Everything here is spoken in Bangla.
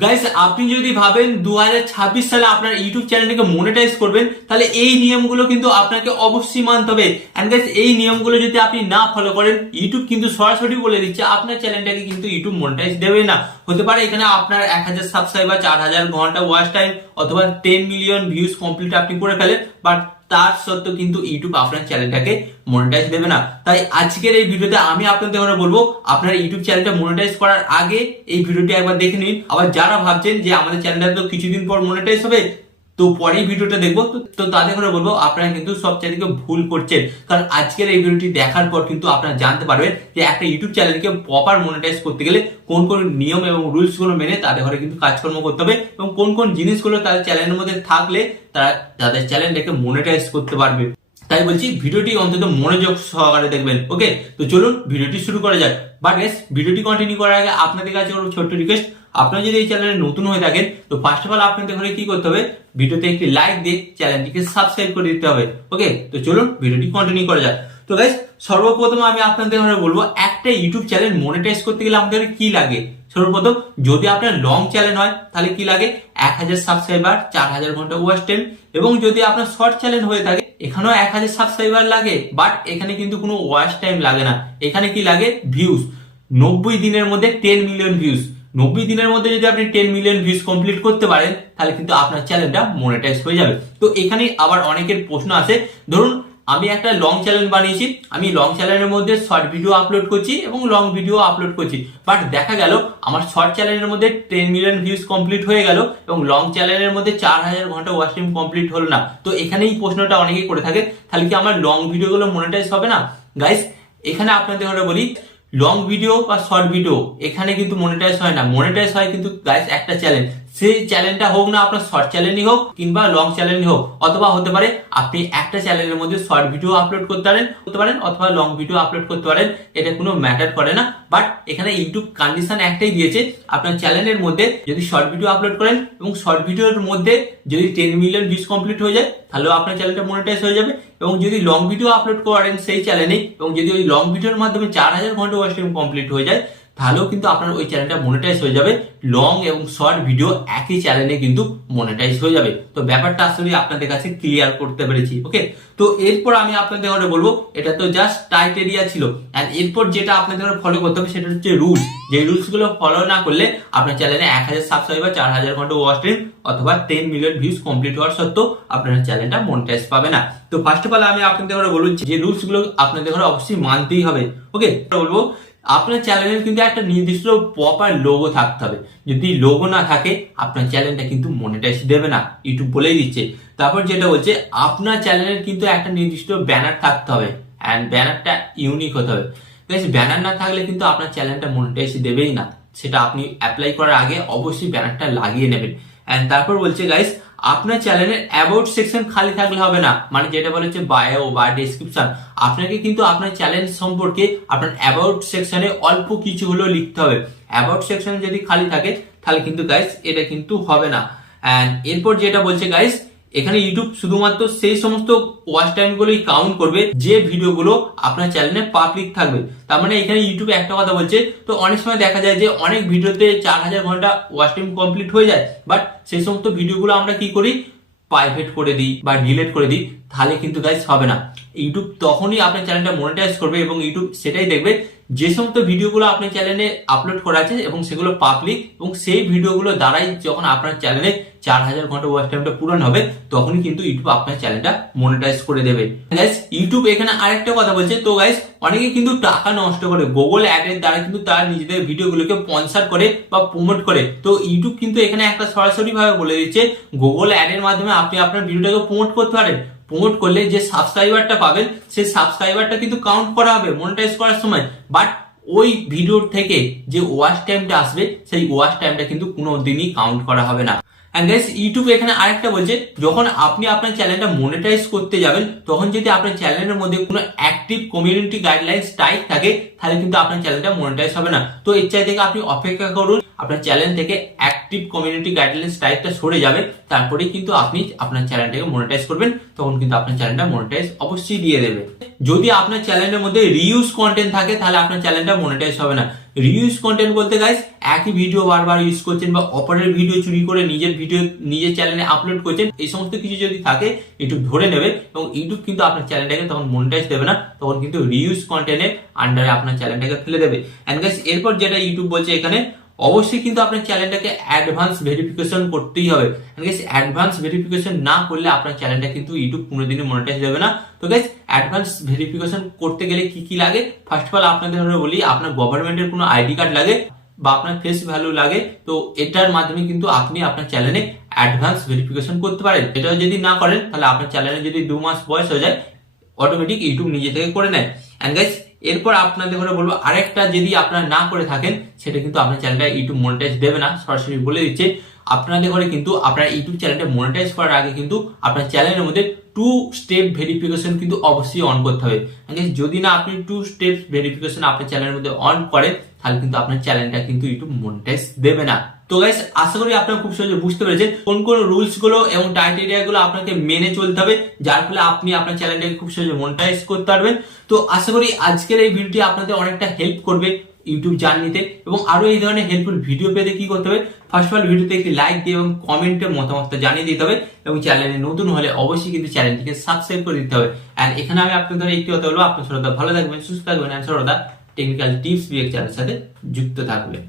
গাইস, আপনি যদি ভাবেন 2026 সালে আপনার ইউটিউব চ্যানেলটাকে মনিটাইজ করবেন, তাহলে এই নিয়মগুলো কিন্তু আপনাকে অবশ্যই মানতে হবে। এন্ড গাইস, এই নিয়মগুলো যদি আপনি না ফলো করেন, ইউটিউব কিন্তু সরাসরি বলে দিচ্ছে আপনার চ্যানেলটাকে কিন্তু ইউটিউব মনিটাইজ দেবে না। হতে পারে এখানে আপনার 1000 সাবস্ক্রাইবার, 4000 ঘন্টা ওয়াচ টাইম অথবা 10 মিলিয়ন ভিউজ কমপ্লিট আপনি করে ফেলেন, বাট তার সত্ত্বেও কিন্তু ইউটিউব আপনার চ্যানেলটাকে মনিটাইজ দেবে না। তাই আজকের এই ভিডিওতে আমি আপনাদের বলবো, আপনার ইউটিউব চ্যানেলটা মনিটাইজ করার আগে এই ভিডিওটি একবার দেখে নিন। আবার যারা ভাবছেন যে আমাদের চ্যানেলটা তো কিছুদিন পর মনিটাইজ হবে, তো পরেই ভিডিওটা দেখবো, তো তাদের করে বলবো আপনারা কিন্তু সব চাইতে ভুল করছেন। কারণ আজকের এই ভিডিওটি দেখার পর কিন্তু আপনারা জানতে পারবেন যে একটা ইউটিউব চ্যানেলকে প্রপার মনিটাইজ করতে গেলে কোন কোন নিয়ম এবং রুলস গুলো মেনে তাদের ঘরে কিন্তু কাজকর্ম করতে হবে, এবং কোন কোন জিনিসগুলো তাদের চ্যানেলের মধ্যে থাকলে তারা তাদের চ্যানেলটাকে মনিটাইজ করতে পারবে। তাই বলছি ভিডিওটি অন্তত মনোযোগ সহকারে দেখবেন। ওকে, তো চলুন ভিডিওটি শুরু করা যাক। বাট গাইস, ভিডিওটি কন্টিনিউ করার আগে আপনাদের কাছে কোনো ছোট্ট রিকোয়েস্ট, আপনারা যদি এই চ্যানেলে নতুন হয়ে থাকেন, তো ফার্স্ট অফ অল আপনাদের ঘরে কি করতে হবে, ভিডিওতে একটি লাইক দিয়ে চ্যানেলটিকে সাবস্ক্রাইব করে দিতে হবে। ওকে, তো চলুন ভিডিওটি কন্টিনিউ করা যাক। তো গাইস, সর্বপ্রথম আমি আপনাদের ঘরে বলবো, একটা ইউটিউব চ্যানেল মনিটাইজ করতে গেলে আমাদের কি লাগে। সর্বপ্রথম, যদি আপনার লং চ্যানেল হয় তাহলে কি লাগে, 1000 সাবস্ক্রাইবার, 4000 ঘন্টা ওয়াচ টাইম। এবং যদি আপনার শর্ট চ্যানেল হয়ে থাকে, এখানেও 1000 সাবস্ক্রাইবার লাগে, বাট এখানে কিন্তু কোনো ওয়াচ টাইম লাগে না। এখানে কি লাগে, ভিউজ। 90 দিনের মধ্যে 10 মিলিয়ন ভিউজ। 90 দিনের মধ্যে যদি আপনি 10 মিলিয়ন ভিউজ কমপ্লিট করতে পারেন, তাহলে কিন্তু আপনার চ্যানেলটা মনিটাইজ হয়ে যাবে। তো এখানে আবার অনেকের প্রশ্ন আছে, ধরুন আমি একটা লং চ্যানেল বানিয়েছি, আমি লং চ্যানেলের মধ্যে শর্ট ভিডিও আপলোড করছি এবং লং ভিডিও আপলোড করছি, বাট দেখা গেল আমার শর্ট চ্যানেলের মধ্যে 10 মিলিয়ন ভিউজ কমপ্লিট হয়ে গেল এবং লং চ্যানেলের মধ্যে 4000 ঘন্টা ওয়াচ টাইম কমপ্লিট হলো না। তো এখানে এই প্রশ্নটা অনেকেই করে থাকে, তাহলে কি আমার লং ভিডিওগুলো মনিটাইজ হবে না? গাইস, এখানে আপনাদের ঘরে বলি, লং ভিডিও বা শর্ট ভিডিও এখানে কিন্তু মনিটাইজ হয় না। মনিটাইজ হয় কিন্তু গাইস একটা চ্যানেল, সেই চ্যানেলটা হোক না আপনার শর্ট চ্যানেলই হোক কিংবা লং চ্যানেলই হোক, অথবা হতে পারে আপনি একটা চ্যানেলের মধ্যে শর্ট ভিডিও আপলোড করতে পারেন অথবা লং ভিডিও আপলোড করতে পারেন, এটা কোনো ম্যাটার করে না। বাট এখানে ইউটিউব কন্ডিশন একটাই দিয়েছে, আপনার চ্যানেলের মধ্যে যদি শর্ট ভিডিও আপলোড করেন এবং শর্ট ভিডিওর মধ্যে যদি 10 মিলিয়ন ভিউজ কমপ্লিট হয়ে যায়, তাহলেও আপনার চ্যানেলটা মনিটাইজ হয়ে যাবে। এবং যদি লং ভিডিও আপলোড করেন সেই চ্যানেলে এবং যদি ওই লং ভিডিওর মাধ্যমে 4000 ঘন্টা ওয়াচ টাইম কমপ্লিট হয়ে যায়, তাহলেও কিন্তু আপনার ওই চ্যানেলটা মনিটাইজ হয়ে যাবে। লং এবং শর্ট ভিডিও একই চ্যানেলে কিন্তু মনিটাইজ হয়ে যাবে। তো ব্যাপারটা আসলে আপনাদের কাছে ক্লিয়ার করতে পেরেছি। ওকে, তো এরপর আমি আপনাদের ঘরে বলবো, এটা তো জাস্ট ক্রাইটেরিয়া ছিল, এন্ড এরপর যেটা আপনাদের ফলো করতে হবে সেটা হচ্ছে রুলস। যে রুলস গুলো ফলো না করলে আপনার চ্যানেলে 1000 সাবস্ক্রাইবার, 4000 ঘন্টা ওয়াচ টাইম অথবা 10 মিলিয়ন ভিউজ কমপ্লিট হওয়ার সত্ত্বেও আপনার চ্যানেলটা মনিটাইজ পাবে না। তো ফার্স্ট অফ অল আমি আপনাদের ঘরে বলবো যে রুলস গুলো আপনাদের ঘরে অবশ্যই মানতেই হবে। ওকে, বলবো আপনার চ্যানেলের কিন্তু একটা নির্দিষ্ট প্রপার লোগো থাকতে হবে। যদি লোগো না থাকে, আপনার চ্যানেলটা কিন্তু মনিটাইজ দেবে না, ইউটিউব বলেই দিচ্ছে। তারপর যেটা হচ্ছে, আপনার চ্যানেলের কিন্তু একটা নির্দিষ্ট ব্যানার থাকতে হবে, এন্ড ব্যানারটা ইউনিক হতে হবে। ব্যানার না থাকলে কিন্তু আপনার চ্যানেলটা মনিটাইজ দেবেই না। সেটা আপনি অ্যাপ্লাই করার আগে অবশ্যই ব্যানারটা লাগিয়ে নেবেন। এন্ড তারপর বলছে গাইস, আপনার চ্যানেলের অ্যাবাউট সেকশন খালি থাকলে হবে না, মানে যেটা বলে হচ্ছে বায়ো বা ডেসক্রিপশন। আপনাকে কিন্তু আপনার চ্যানেল সম্পর্কে আপনার অ্যাবাউট সেকশনে অল্প কিছু হলেও লিখতে হবে। অ্যাবাউট সেকশন যদি খালি থাকে, তাহলে কিন্তু গাইস এটা কিন্তু হবে না। এন্ড এরপর যেটা বলছে গাইস, এখানে ইউটিউব শুধুমাত্র সেই সমস্ত ওয়াচ টাইম গুলোই কাউন্ট করবে যে ভিডিওগুলো আপনার চ্যানেলে পাবলিক থাকবে। তার মানে এখানে ইউটিউব একটা কথা বলছে, তো অনেক সময় দেখা যায় যে অনেক ভিডিওতে 4000 ঘন্টা ওয়াচ টাইম কমপ্লিট হয়ে যায়, বাট সেই সমস্ত ভিডিওগুলো আমরা কি করি, প্রাইভেট করে দিই বা ডিলিট করে দিই, তাহলে কিন্তু গাইস হবে না। ইউটিউব তখনই আপনার চ্যানেলটা মনিটাইজ করবে এবং ইউটিউব সেটাই দেখবে যে সমস্ত ভিডিওগুলো আপনার চ্যানেলে আপলোড করা আছে এবং সেগুলো পাবলিক, এবং সেই ভিডিওগুলো দ্বারাই যখন আপনার চ্যানেলে 4000 ঘন্টা ওয়াচ টাইমটা পূরণ হবে, তখনই কিন্তু ইউটিউব আপনার চ্যানেলটা মনিটাইজ করে দেবে। গাইস, ইউটিউব এখানে আরেকটা কথা বলছে, তো গাইস অনেকে কিন্তু টাকা নষ্ট করে গুগল অ্যাড এর দ্বারা কিন্তু তার নিজেদের ভিডিওগুলোকে স্পন্সর করে বা প্রমোট করে। তো ইউটিউব কিন্তু এখানে একটা সরাসরি ভাবে বলে দিচ্ছে, গুগল অ্যাড এর মাধ্যমে আপনি আপনার ভিডিওটাকে প্রমোট করতে পারেন। প্রমোট করলে যে সাবস্ক্রাইবারটা পাবেন, সেই সাবস্ক্রাইবারটা কিন্তু কাউন্ট করা হবে মনিটাইজ করার সময়, বাট ওই ভিডিওর থেকে যে ওয়াচ টাইমটা আসবে, সেই ওয়াচ টাইমটা কিন্তু কোনোদিনই কাউন্ট করা হবে না। এন্ড গাইস, ইউটিউব এখানে আরেকটা বলছে, যখন আপনি আপনার চ্যানেলটা মনিটাইজ করতে যাবেন, তখন যদি আপনার চ্যানেলের মধ্যে কোনো অ্যাক্টিভ কমিউনিটি গাইডলাইন স্ট্রাইক থাকে, তাহলে কিন্তু আপনার চ্যানেলটা মনিটাইজ হবে না। তো এর চাই থেকে আপনি অপেক্ষা করুন, আপনার চ্যানেল থেকে অ্যাক্টিভ কমিউনিটি গাইডলাইন স্ট্রাইকটা সরে যাবে, তারপরেই কিন্তু আপনি আপনার চ্যানেলটাকে মনিটাইজ করবেন, তখন কিন্তু আপনার চ্যানেলটা মনিটাইজ অবশ্যই দিয়ে দেবে। যদি আপনার চ্যানেলের মধ্যে রিউজ কন্টেন্ট থাকে, তাহলে আপনার চ্যানেলটা মনিটাইজ হবে না। রিউজ কন্টেন্ট বলতে গাইস একই ভিডিও বারবার ইউজ করছেন বা অপরের ভিডিও চুরি করে নিজের চ্যানেলে আপলোড করছেন, এই সমস্ত কিছু যদি থাকে ইউটিউব ধরে নেবে এবং ইউটিউব কিন্তু আপনার চ্যানেলটাকে তখন মনিটাইজ দেবে না, তখন কিন্তু রিউজ কন্টেন্টের আন্ডারে আপনার চ্যানেলটাকে ফেলে দেবে। এন্ড গাইস এরপর যেটা ইউটিউব বলছে এখানে, অবশ্যই কিন্তু আপনার চ্যানেলটাকে অ্যাডভান্স ভেরিফিকেশন করতেই হবে। অ্যাডভান্স ভেরিফিকেশন না করলে আপনার চ্যানেলটা কিন্তু ইউটিউব কোনোদিনই মনিটাইজ দেবে না। তো গাইস অ্যাডভান্স ভেরিফিকেশন করতে গেলে কি কি লাগে, ফার্স্ট অফ অল আপনাদের বলি, আপনার গভর্নমেন্টের কোনো আইডি কার্ড লাগে বা আপনার ফেস ভ্যালু লাগে। তো এটার মাধ্যমে কিন্তু আপনি আপনার চ্যানেলে অ্যাডভান্স ভেরিফিকেশন করতে পারেন। এটা যদি না করেন তাহলে আপনার চ্যানেলে যদি 2 মাস বয়স হয়ে যায় অটোমেটিক ইউটিউব নিজে থেকে করে নেয়। এন্ড গাইস এরপর আপনাদের করে বলবো, আরেকটা যদি আপনারা না করে থাকেন সেটা কিন্তু আপনার চ্যানেলটা ইউটিউব মনিটাইজ দেবে না, সরাসরি বলে দিচ্ছে। আপনাদের করে কিন্তু আপনার ইউটিউব চ্যানেলটা মনিটাইজ করার আগে কিন্তু আপনার চ্যানেলের মধ্যে 2 স্টেপ ভেরিফিকেশন কিন্তু অবশ্যই অন করতে হবে। যদি না আপনি 2 স্টেপ ভেরিফিকেশন আপনার চ্যানেলের মধ্যে অন করেন তাহলে কিন্তু আপনার চ্যানেলটা কিন্তু ইউটিউব মনিটাইজ দেবে না। তো গাইস আশা করি আপনারা খুব সহজে বুঝতে পেরেছেন কোন কোন রুলস গুলো এবং ক্রাইটেরিয়া গুলো আপনাকে মেনে চলতে হবে, যার ফলে আপনি আপনার চ্যানেলটাকে খুব সহজে মনিটাইজ করতে পারবেন। তো আশা করি আজকের এই ভিডিওটি আপনাদের অনেকটা হেল্প করবে ইউটিউব জার্নিতে, এবং আরো এই ধরনের হেল্পফুল ভিডিও পেতে কি করতে হবে, ফার্স্ট অফ অল ভিডিওতে একটি লাইক দিয়ে এবং কমেন্টে মতামতটা জানিয়ে দিতে হবে, এবং চ্যানেলে নতুন হলে অবশ্যই কিন্তু চ্যানেলটিকে সাবস্ক্রাইব করে দিতে হবে। এন্ড এখানে আমি আপনাদের একটি কথা বলবো, আপনার সর্বদা ভালো থাকবেন, সুস্থ থাকবেন, এন্ড সর্বদা টেকনিক্যাল টিপস ভিডিও চ্যানেলের সাথে যুক্ত থাকবেন।